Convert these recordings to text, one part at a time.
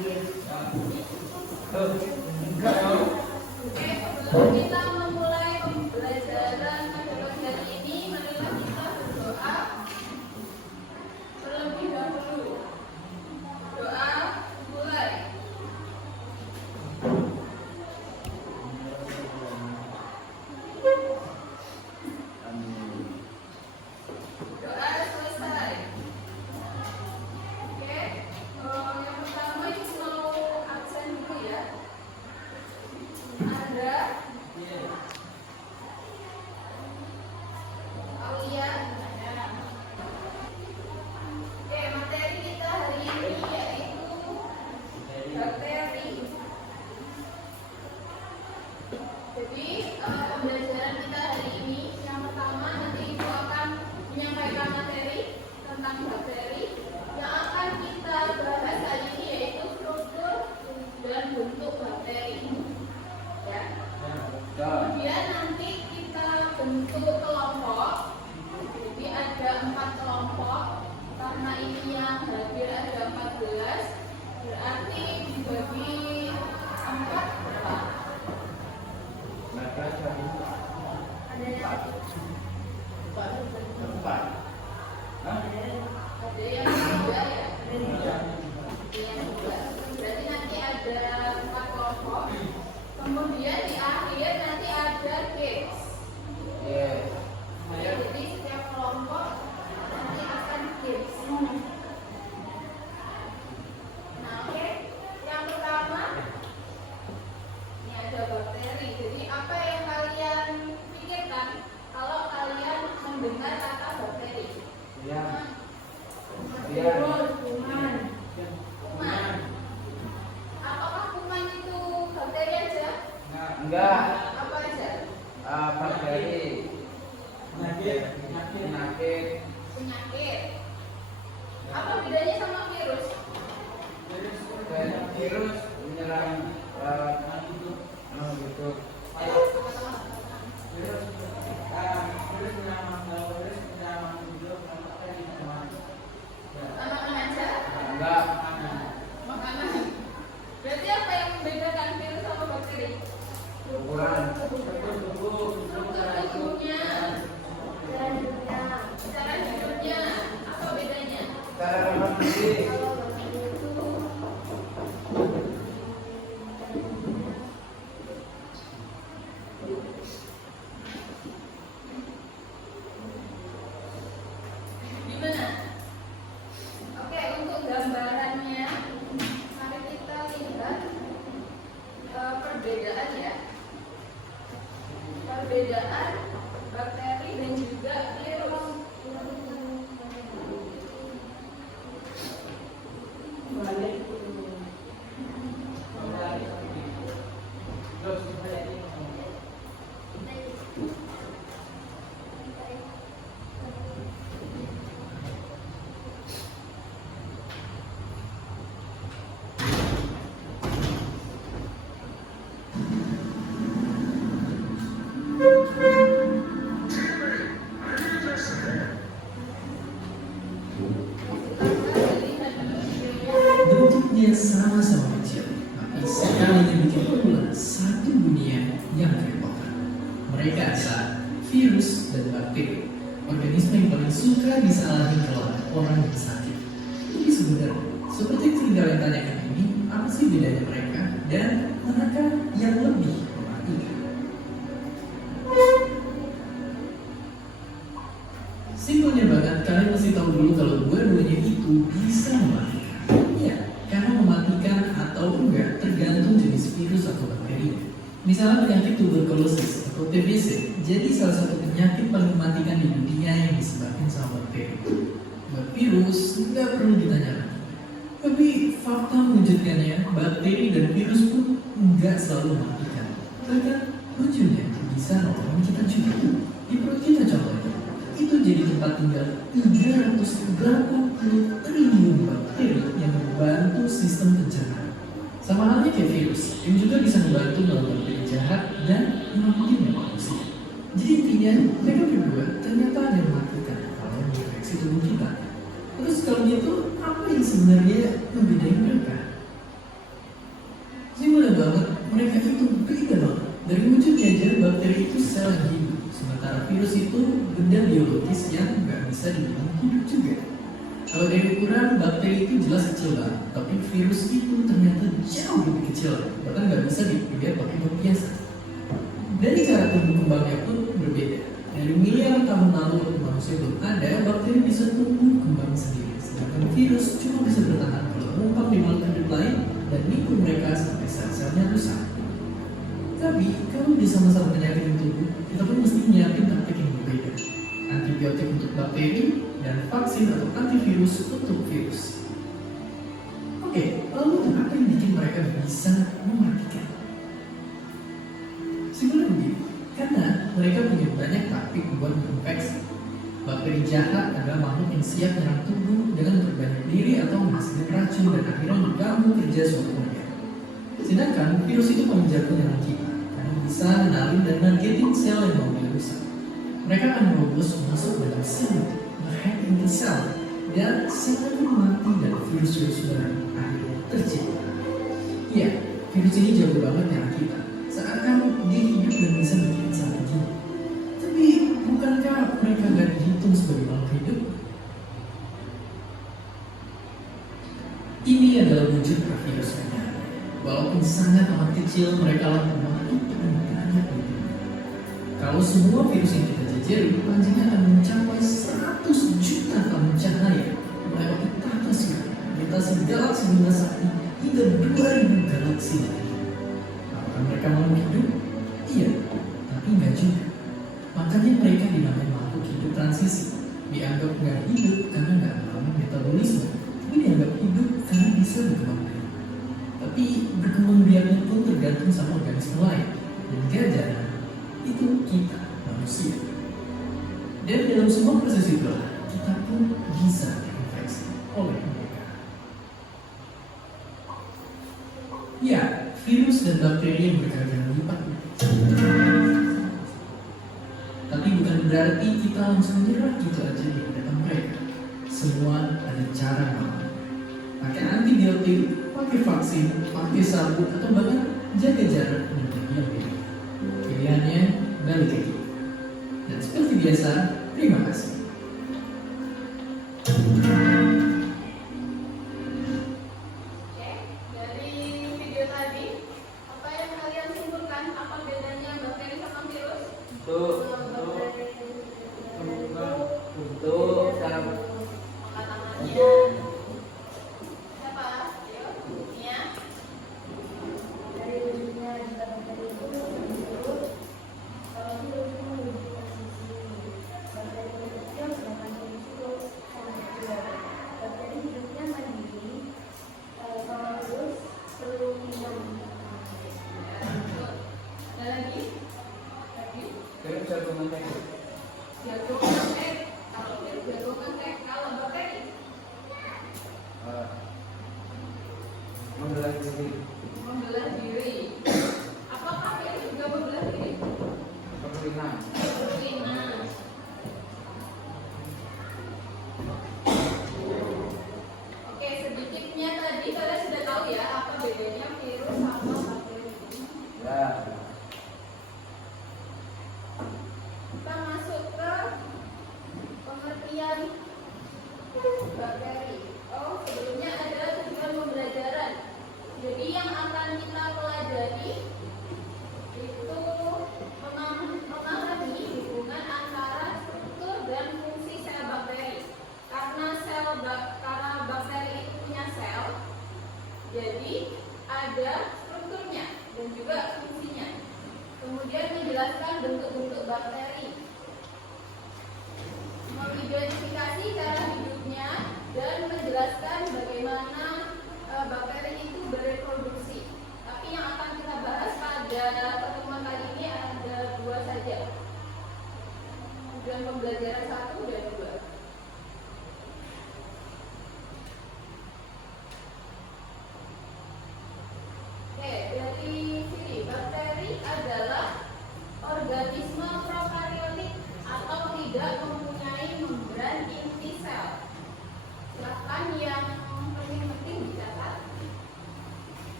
Sebelum kita memulai pembelajaran pada pagi hari ini, marilah kita berdoa terlebih dahulu. Doa mulai. Doa selesai. Oke, yang pertama itu mau absen dulu ya. Ada Aulia. Oke, materi kita hari ini yaitu bakteri. Jadi pembelajaran kita hari ini yang pertama nanti Ibu akan menyampaikan materi tentang bakteri. Yang akan kita bahas hari ini yaitu struktur dan bentuk bakteri. Ya. Kemudian nanti kita bentuk kelompok. Jadi ada 4 kelompok. Karena ini yang hadir ada 14, berarti dibagi 4 berapa? Ada yang 4. Ada yang 2 ya? Ada yang 2. Berarti nanti ada 4 kelompok. Kemudian di akhir nanti ada games. Jadi setiap kelompok nanti akan games. Nah, oke. Yang pertama ini ada bakteri. Jadi apa yang kalian pikirkan kalau kalian mendengar kata bakteri? Virus, kuman. Apakah kuman itu bakteri aja? Enggak. Apa aja? Bakteri. Penyakit. Apa bedanya sama virus? Virus menyerang gitu. Ayo, sama-sama. Makanan aja? Enggak. Makanan. Berarti apa yang membedakan virus sama bakteri? Ukuran. Struktur tubuhnya. Cara hidupnya. Apa bedanya? Cara reproduksi. Gimana? Oke, untuk gambarannya, mari kita lihat perbedaan ya. Perbedaan bakteri dan juga virus. Bentuknya sama-sama kecil, tapi sekalinya bikin pula satu dunia yang repot. Mereka adalah virus dan bakteri, organisme yang paling suka disalahin kalau ada orang yang sakit. Jadi sebenarnya, seperti cerita yang tanyakan ini, apa sih bedanya mereka dan manakah yang lebih mematikan? Simpelnya banget, kalian mesti tahu dulu kalau dua-duanya itu bisa mematikan. Ya, karena mematikan atau enggak tergantung jenis virus atau bakteri. Misalnya penyakit tuberkulosis atau TBC, jadi salah satu penyakit paling mematikan di dunia yang disebabkan sama bakteri. Buat virus, nggak perlu ditanya lagi. Tapi fakta mengejutkannya, bakteri dan virus pun nggak selalu mematikan. Bahkan lucunya bisa nolongin kita juga. Di perut kita contohnya, itu jadi tempat tinggal 380 triliun bakteri yang membantu sistem pencernaan. Sama halnya kayak virus, yang juga bisa membantu melawan bakteri jahat dan memakan manusia. Jadi intinya, mereka berdua ternyata ada yang mematikan kalau menginfeksi tubuh kita. Terus kalau gitu, apa yang sebenarnya membedakan mereka? yang hidup, sementara virus itu benda biologis yang nggak bisa dibilang hidup juga. Kalau dari ukuran, bakteri itu jelas kecil banget, tapi virus itu ternyata jauh lebih kecil, bahkan nggak bisa dilihat pakai mata biasa. Dari cara tumbuh kembangnya pun berbeda. Dari miliaran tahun lalu manusia belum ada, bakteri bisa tumbuh kembang sendiri, sedangkan virus cuma bisa bertahan kalau numpang di makhluk hidup lain dan nikung mereka sampai sel-selnya rusak. Tapi kalau di sama-sama penyakit tubuh, kita pun mesti nyiapin taktik yang berbeda. Antibiotik untuk bakteri dan vaksin atau antivirus untuk virus. Oke, lalu apa yang bikin mereka bisa mematikan? Sebenarnya begini, karena mereka punya banyak taktik buat menginfeksi. Bakteri jahat adalah makhluk yang siap menyerang tubuh dengan berbanyak diri atau menghasilkan racun dan akhirnya mengganggu kerja suatu organ. Sedangkan virus itu paling jago menyerang kita, karena bisa mengenali dan nargetin sel yang mau dirusak. Mereka akan merobos masuk dalam sel itu, nge-hack inti sel, dan sel itu mati dan virus-virus baru akhirnya tercipta. Iya, virus ini jago banget menyerang kita, seakan dia hidup dan bisa bikin sel begini. Tapi bukankah mereka gak dihitung sebagai makhluk hidup? Ini adalah wujud virus mereka. Walaupun sangat amat kecil, mereka lah makhluk dengan banyak dunia. Kalau semua virus yang kita jajari, panjangnya akan mencapai 100 juta tahun cahaya, melewati tata surya, melintasi galaksi bima sakti hingga 2000 galaksi lagi. Apakah mereka makhluk hidup? Iya, tapi enggak juga. Makanya mereka dinamai makhluk hidup transisi. Dianggap nggak hidup karena nggak mengalami metabolisme, tapi dianggap hidup karena bisa berkembang biak. Tapi berkembang biaknya pun tergantung sama organisme lain. Dan gak jarang itu kita manusia. Dan dalam semua proses itulah kita pun bisa terinfeksi oleh mereka. Ya, virus dan bakteri yang berkali-kali lipat. Tapi bukan berarti kita langsung menyerah gitu aja di hadapan mereka. Semua ada cara melawan. Pakai antibiotik, pakai vaksin, pakai sabun, atau bahkan jaga jarak dengan yang beda. Pilihannya balik ke kita. Dan seperti biasa, terima kasih. Oke, dari video tadi, apa yang kalian simpulkan? Apa bedanya bakteri sama virus? Untuk cara Angkat tangannya. Siapa? Ayo, Nia. Dari wujudnya jika bakteri itu virus, kalau virus itu memiliki transisi bakteri kecil, sedangkan virus itu sangat kecil. Bakteri hidupnya mandiri, kalau virus perlu minum. Ada lagi? Lagi? kira satu menit. Jago ngetek. Kalau virus jago ngetek. Kalau bakteri Membelah diri. membelah diri. Apakah virus juga membelah diri? Perlinang. Berlinang. Oke, sedikitnya tadi kalian sudah tahu ya apa bedanya virus sama bakteri. Ya. Kita masuk ke pengertian bakteri. Oh, sebelumnya ada tujuan pembelajaran. Jadi yang akan kita pelajari itu memahami hubungan antara struktur dan fungsi sel bakteri. Karena bakteri itu punya sel, jadi ada strukturnya dan juga fungsinya. Kemudian menjelaskan bentuk-bentuk bakteri, mengidentifikasi cara hidupnya, dan menjelaskan bagaimana bakteri itu bereproduksi. Tapi yang akan kita bahas pada pertemuan kali ini ada dua saja. Tujuan pembelajaran 1 dan 2. Oke, dari sini bakteri adalah organisme prokaryotik atau tidak mempunyai membran inti sel.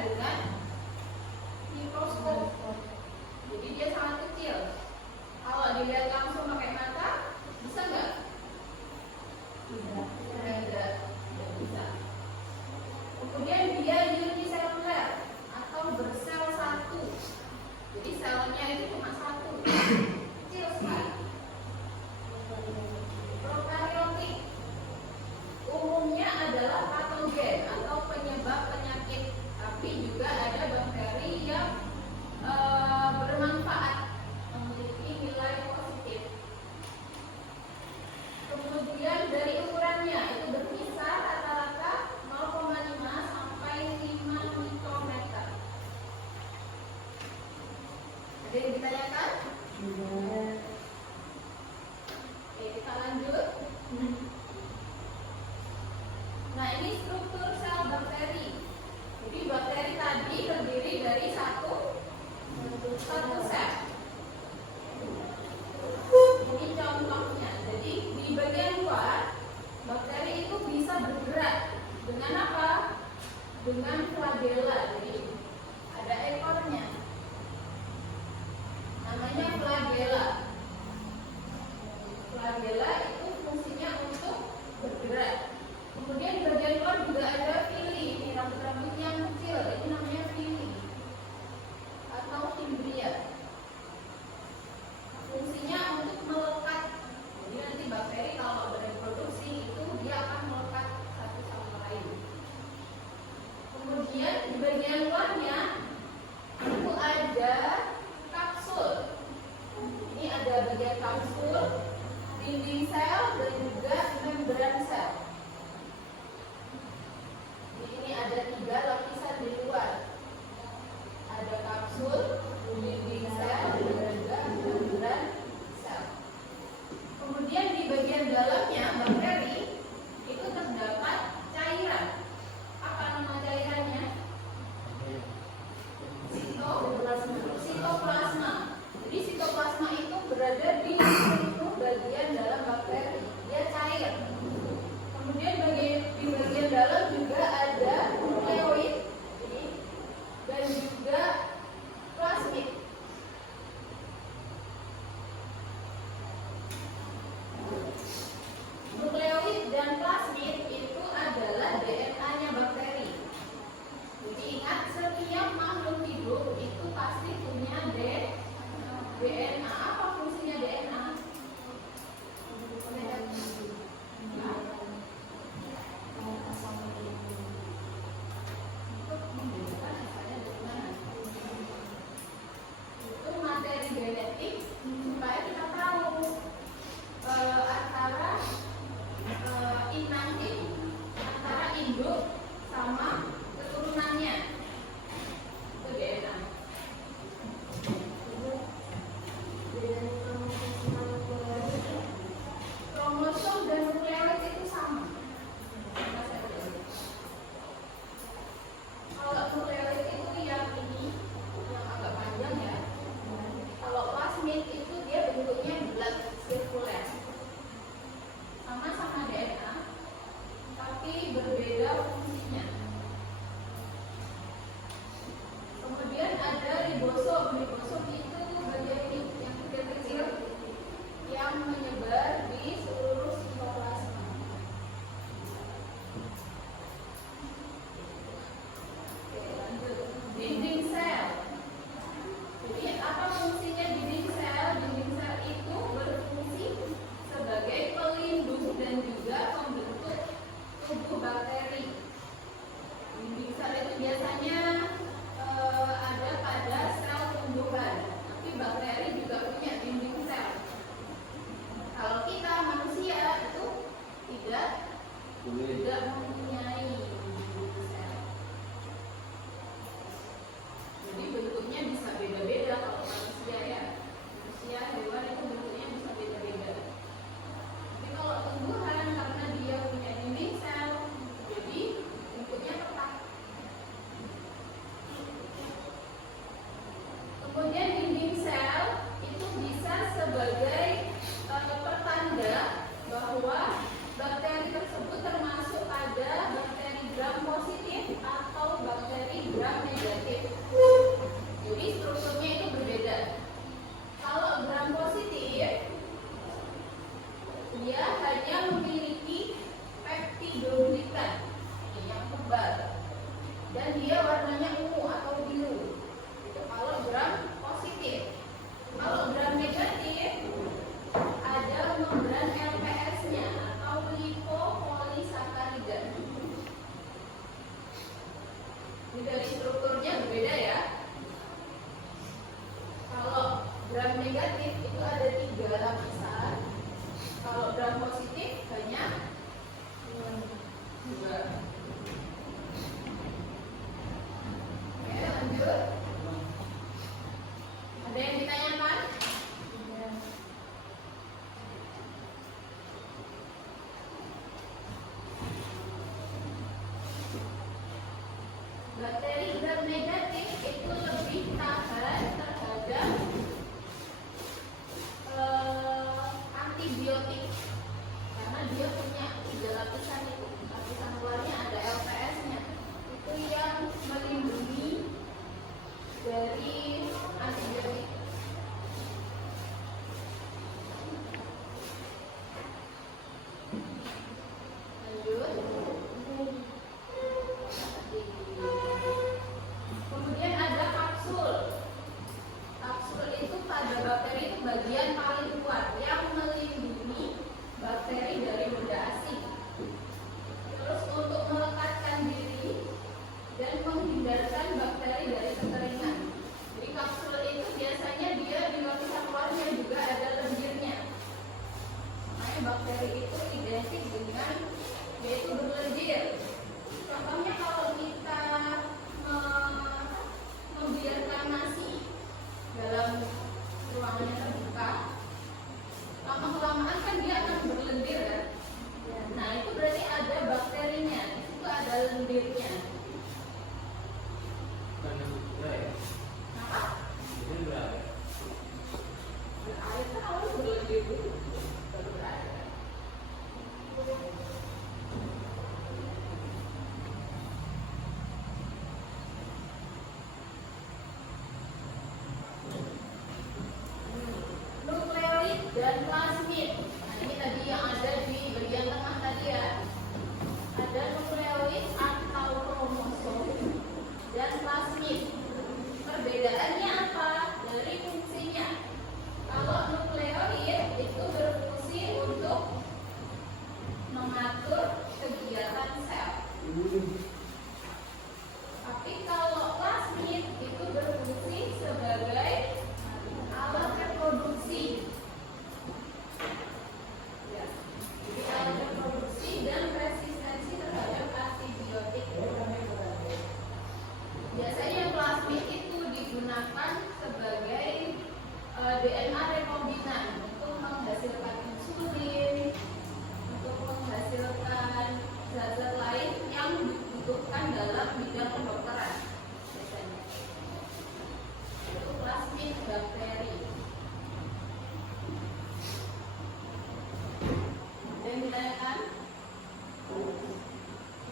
dengan mikroskop. Jadi dia sangat kecil. Kalau dilihat langsung pakai mata, bisa nggak? Tidak bisa. Kemudian dia uniseluler atau bersel satu. Jadi selnya itu cuma satu, kecil sekali. Prokaryotik umumnya adalah patogen atau penyebab penyakit, tapi juga ada bakteri yang bermanfaat, memiliki nilai positif. Kemudian dari ukurannya itu berkisar rata-rata 0,5 sampai 5 mikrometer. Ada yang ditanyakan? Oke, kita lanjut. Nah, ini struktur sel bakteri. Jadi bakteri tadi terdiri dari satu sel. Ini contohnya. Jadi di bagian luar bakteri itu bisa bergerak dengan apa? Dengan flagella. Jadi ada ekornya. Namanya flagella. Flagella itu fungsinya untuk bergerak. Kemudian di bagian luar juga ada villi. Ini rambut-rambut yang kecil. Ini namanya villi atau fimbria. Fungsinya untuk melekat. Jadi nanti bakteri kalau bereproduksi itu dia akan melekat satu sama lain. Kemudian di bagian luarnya itu ada kapsul. Ini ada bagian kapsul, dinding sel, dan juga membran sel. Ini ada 3 lapisan di luar. Ada kapsul, dinding sel, dan juga membran sel. Kemudian di bagian dalamnya bakteri itu terdapat cairan. Apa nama cairannya? Sitoplasma. Jadi sitoplasma itu berada di seluruh bagian dalam bakteri. Dia cair. Kemudian di bagian dalam juga ada nukleoid dan juga plasmid. Nukleoid dan plasmid itu adalah DNA-nya bakteri. Jadi ingat, setiap makhluk hidup itu pasti punya DNA. Apa fungsinya DNA? Itu materi genetik supaya kita tahu antara inangin, antara induk sama keturunannya. Itu DNA. Kromosom dan nukleoid itu sama. Kalau nukleoid itu yang ini, yang agak panjang ya. Kalau plasmid itu dia bentuknya bulat sirkuler. Sama-sama DNA, tapi berbeda fungsinya. Kemudian ada ribosom. Ribosom itu bagian ini yang kecil-kecil yang menyebar di seluruh sitoplasma. Oke, lanjut. Dinding sel. Jadi apa fungsinya dinding sel? Dinding sel itu berfungsi sebagai pelindung dan juga pembentuk tubuh bakteri. Dinding sel itu biasanya ada pada sel tumbuhan. warnanya ungu atau biru. Itu kalau gram positif. Kalau gram negatif ada membran LPS-nya atau lipopolisakarida. Ini dari strukturnya berbeda ya. Kalau gram negatif itu ada 3 lapisan. Kalau gram positif banyak 2. Oke, lanjut. Ada yang ditanyakan? Bakteri gram negatif itu lebih tahan terhadap antibiotik karena dia punya 3 lapisan itu. Lapisan luarnya ada LPS-nya. Itu yang melindungi dari antibiotik. Lanjut. Kemudian ada kapsul. Kapsul itu pada bakteri itu bagian paling kuat yang melindungi bakteri dari benda asing. Terus untuk melekatkan diri dan menghindarkan bakteri dari kekeringan. Jadi kapsul itu biasanya dia di lapisan luarnya juga ada lendirnya. Makanya bakteri itu identik dengan yaitu berlendir. Contohnya kalau kita membiarkan nasi dalam ruangan yang terbuka, lama-kelamaan kan dia akan berlendir kan? Nah itu berarti ada bakterinya, itu ada lendirnya. Kenapa? Air kan harus berlendir dulu, baru berair. Nukleoid dan plasmid. Nah, ini tadi yang ada di bagian tengah tadi ya. Ada nukleoid atau kromosom dan plasmid. Perbedaannya apa? Dari fungsinya. Kalau nukleoid itu berfungsi untuk mengatur kegiatan sel. Tapi kalau plasmid itu berfungsi sebagai alat reproduksi. Ya. Jadi alat reproduksi dan resistensi terhadap antibiotik. Biasanya plasmid itu digunakan sebagai DNA rekombinan untuk menghasilkan insulin, untuk menghasilkan zat-zat lain yang dibutuhkan dalam bidang kedokteran. Biasanya itu plasmid bakteri. Dan ditanyakan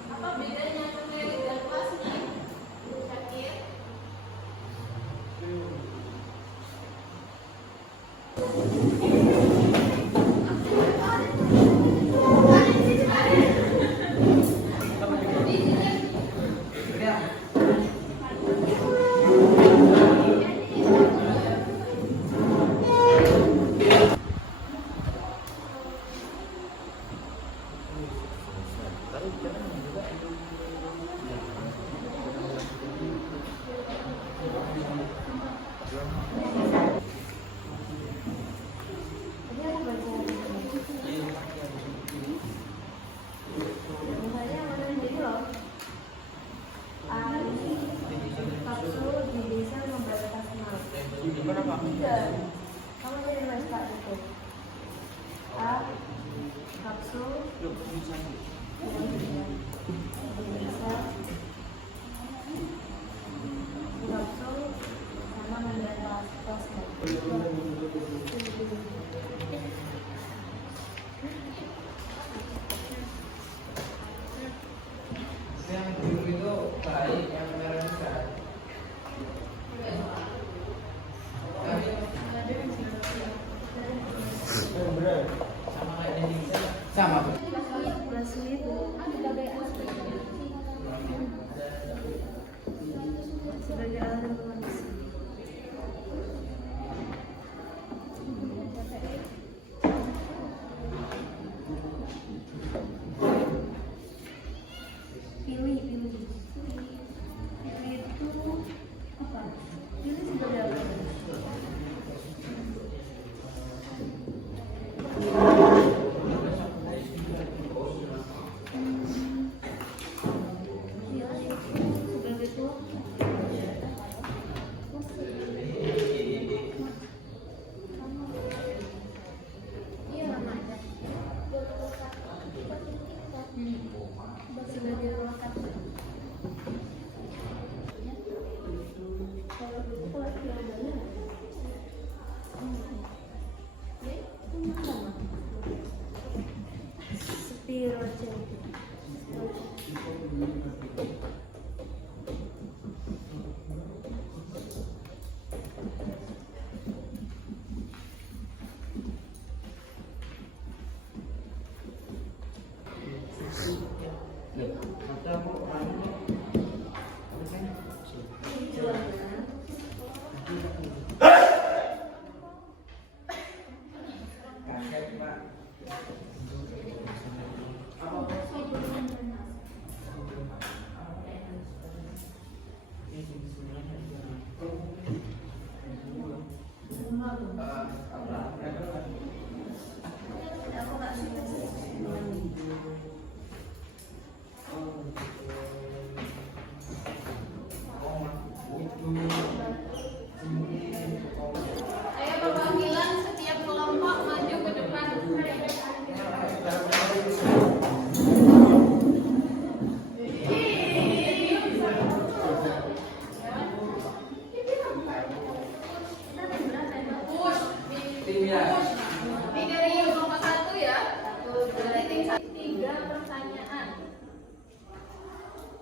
apa bedanya nukleoid dan plasmid? Syakir? Tadi aku baca misalnya mana ini loh. Kapsul di desa membatasi mal. Tidak. Kamu jadi mas Pak itu. A. Kapsul di desa kapsul sama mendapat plasma. Yang biru itu baik, yang merah bisa. Sama tuh. Plasmid Ini seperti apa? Sebagai tua. Iya, Mama. Sebagai rokat. Kalau itu jawabannya Spiro. Aku nggak suka sih. Ayo perwakilan setiap kelompok maju ke depan. Push. Ini dari kelompok 1 ya. Berarti tim 3 pertanyaan.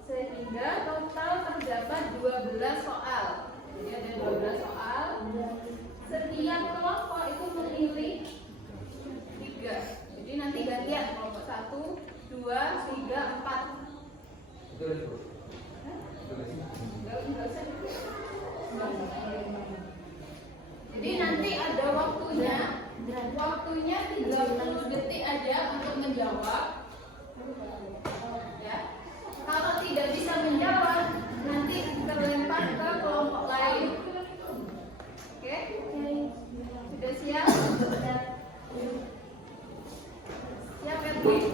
Sehingga total terdapat 12 soal. Jadi ada 12 soal. Setiap kelompok itu memilih 3. Jadi nanti gantian kelompok 1, 2, 3, 4. Betul itu. Enggak usah. Jadi nanti ada waktunya. Waktunya 30 detik aja untuk menjawab. Ya. Kalau tidak bisa menjawab, nanti terlempar ke kelompok lain. Oke? Sudah siap? Siap, Edwin?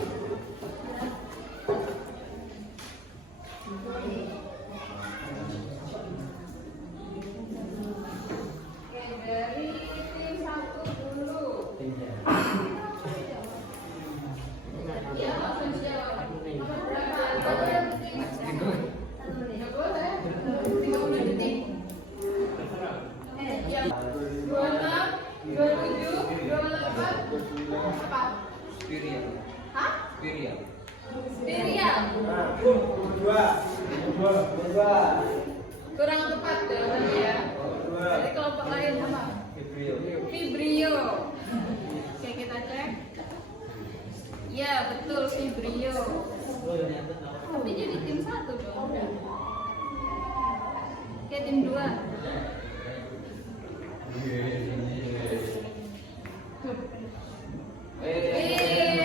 Oke, dari tim 1 dulu. Iya, langsung jawab. Nomor berapa? Ada tim? Nggak boleh. 30 detik. Ya. 26, 27, 28, 4. Spirial. Hah? Spirial. Spirial. Kurang tepat jawabannya ya. Jadi kelompok lain apa? Vibrio. Oke, kita cek. Ya, betul Vibrio. Tapi jadi tim 1 dong. Oke, tim 2.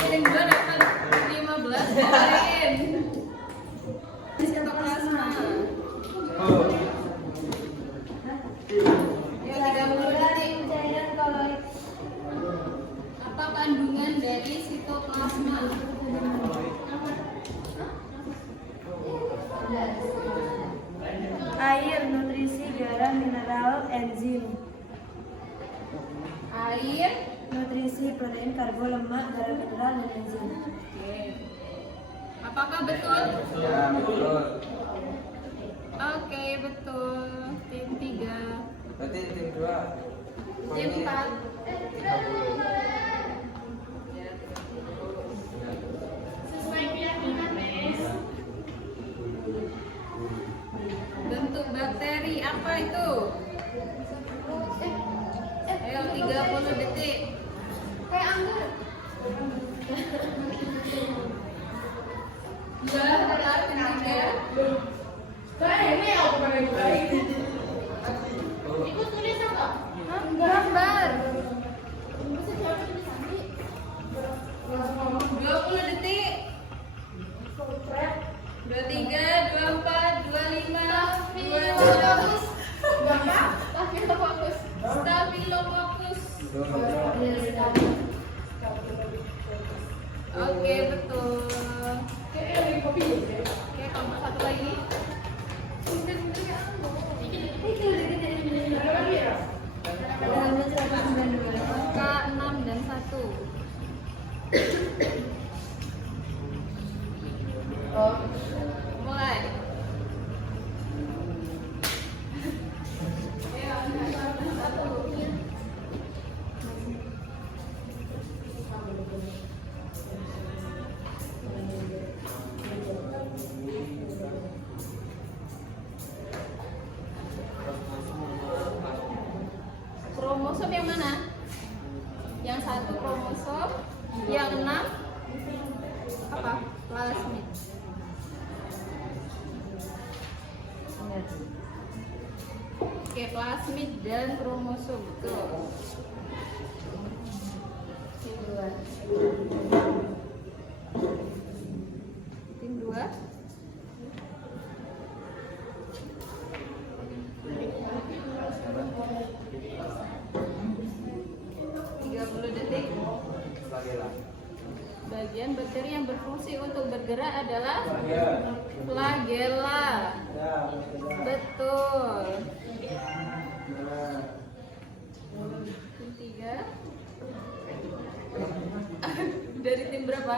Tim 2 dapat 15 poin. Sitoplasma. Ya, 30 detik. Cairan kalau Apa kandungan dari sitoplasma? air, nutrisi, garam, mineral, enzim. Air. Nutrisi, protein, karbo, lemak, garam, mineral, dan enzim. Oke. Apakah betul? Ya, betul. Oke, betul. Tim 3. Berarti tim 2. Tim 4. Sesuai keyakinan, Miss. Bentuk bakteri apa itu? Ayo 30 detik. Kayak anggur. Sudah benar tim 3. Ini aku pakai ikut tulis apa? Gambar. 20 detik. 23, 24, 25, 26, kromosom yang mana? Yang 1 kromosom, yang 6 apa? Plasmid. Oke, plasmid dan kromosom, betul. Tim 2. Bagian bakteri yang berfungsi untuk bergerak adalah flagella. Betul. Tim 3. Dari tim berapa?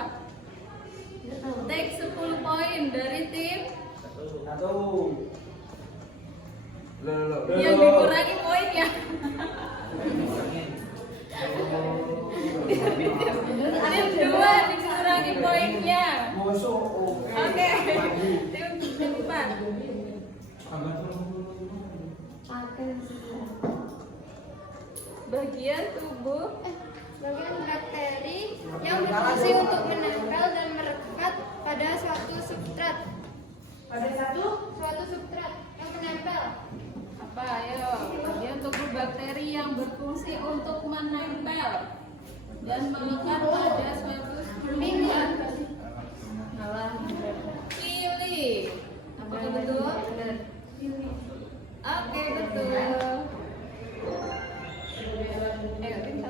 Take 10 poin dari tim yang dikurangi poinnya. Tim 2 dikurangi poinnya. Oke. Tim 4. Bagian tubuh Bagian bakteri yang berfungsi untuk menempel dan merekat pada suatu substrat. Suatu substrat yang menempel. apa? Ayo. Bagian tubuh bakteri yang berfungsi untuk menempel dan melekat pada suatu substrat. Salah. Pilih. Apakah betul? Oke, betul. Ayo, tim 1.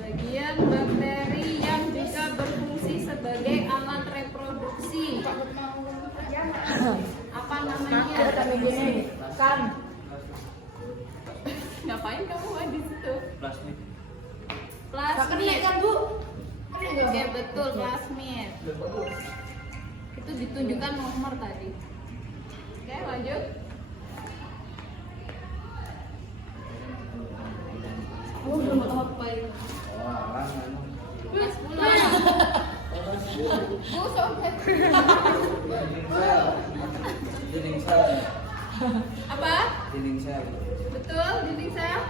Bagian bakteri yang juga berfungsi sebagai alat reproduksi. Apa namanya? Ngapain kamu ada di situ? Plasmid. Plasmid. Bu. Oke, betul, plasmid. Itu ditunjukkan nomor tadi. Oke, lanjut. Aku belum apa ini. Plus pulang. Bu, sobek. Dinding sel. Apa? Dinding sel. Betul, dinding sel.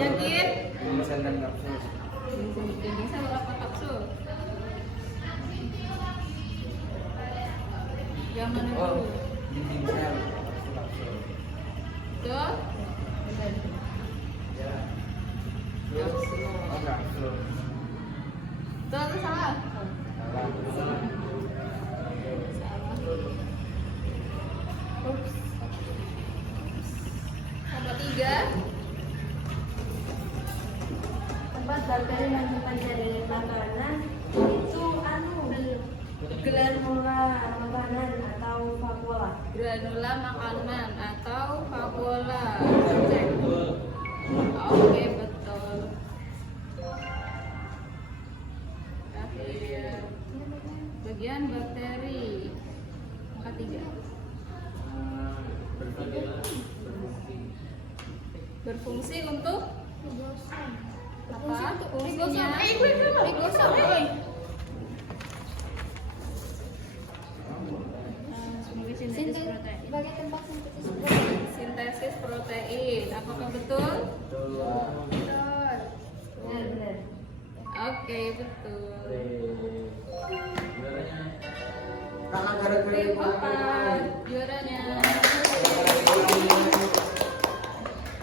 Yakin? Dinding sel dan kapsul. Dinding sel apa kapsul? Yang mana dulu? Dinding sel. Kapsul. Betul? Ya. Kapsul. Oh, kapsul. Betul atau salah? Salah. Ups. Nomor 3. Tempat bakteri yang mempelajari makanan itu granula makanan atau vakuola. Granula makanan atau vakuola. Cek. Oke, betul. Akhir. Bagian bakteri. Angka 3. Berfungsi untuk apa? Fungsinya ribosom. Sebagai tempat sintesis protein. Sintesis protein. Apakah betul? Benar. Benar. Oke, betul. Kakak Tim 4 juaranya.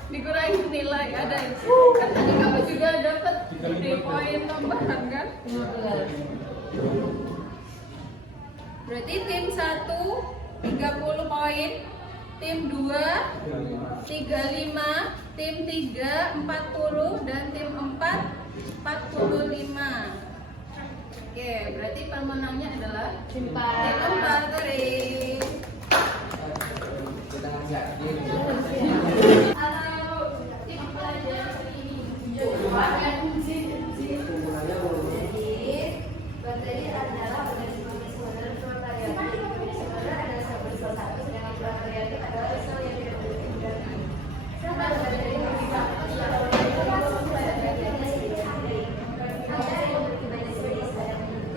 Dikurangi nilai ada. Kan tadi kamu juga dapat 3 poin tambahan kan? Berarti tim 1 30 poin, tim 2 35, tim 3 40 dan tim 4 45. Oke, berarti pemenangnya adalah tim 4. Teri. Kita nggak yakin. Halo, tim pelajar ini. Jadi bakteri adalah organisme sel prokaryotik. Sel adalah sel bersel satu, sedangkan prokaryotik adalah sel yang tidak berkelindahan. Sel pada bakteri bersifat pada bakteri sedikit bakteri yang berkibarnya sebagai sel yang menjadi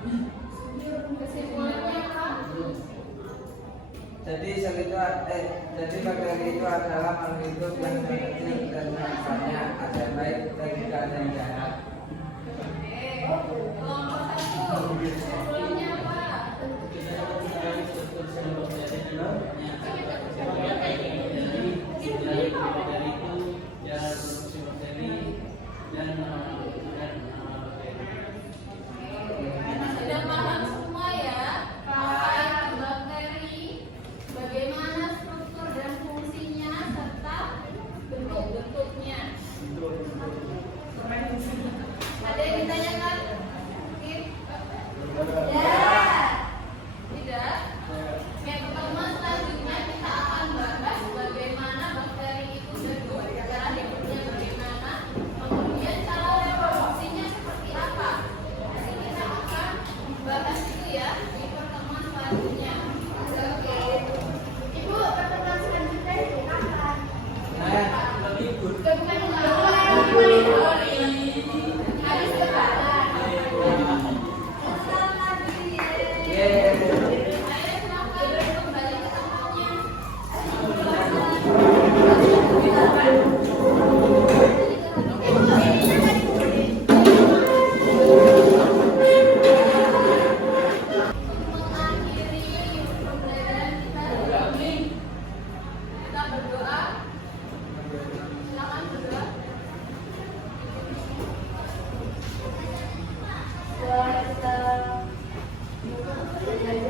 Kesimpulannya apa? Jadi bakteri itu adalah makhluk hidup yang kecil dan banyak, ada yang baik dan juga ada yang jahat. Kelompok satu. Kesimpulannya apa? Sudah paham semua ya? Kait bakteri, bagaimana struktur dan fungsinya serta bentuk-bentuknya. Ada yang ditanyakan? Tidak? Oke, pertemuan selanjutnya kita akan bahas bagaimana bakteri itu bentuk, cara hidupnya bagaimana, kemudian cara reproduksinya seperti apa. Nanti kita akan bahas itu ya di pertemuan selanjutnya. Oke. Ibu, pertemuan selanjutnya di kapan? Bukan habis lebaran. Selamat diri. Yeay. Ayo silakan kembali ke tempatnya. Mengakhiri pembelajaran kita hari ini, kita berdoa. Silakan berdoa. Doa kita belajar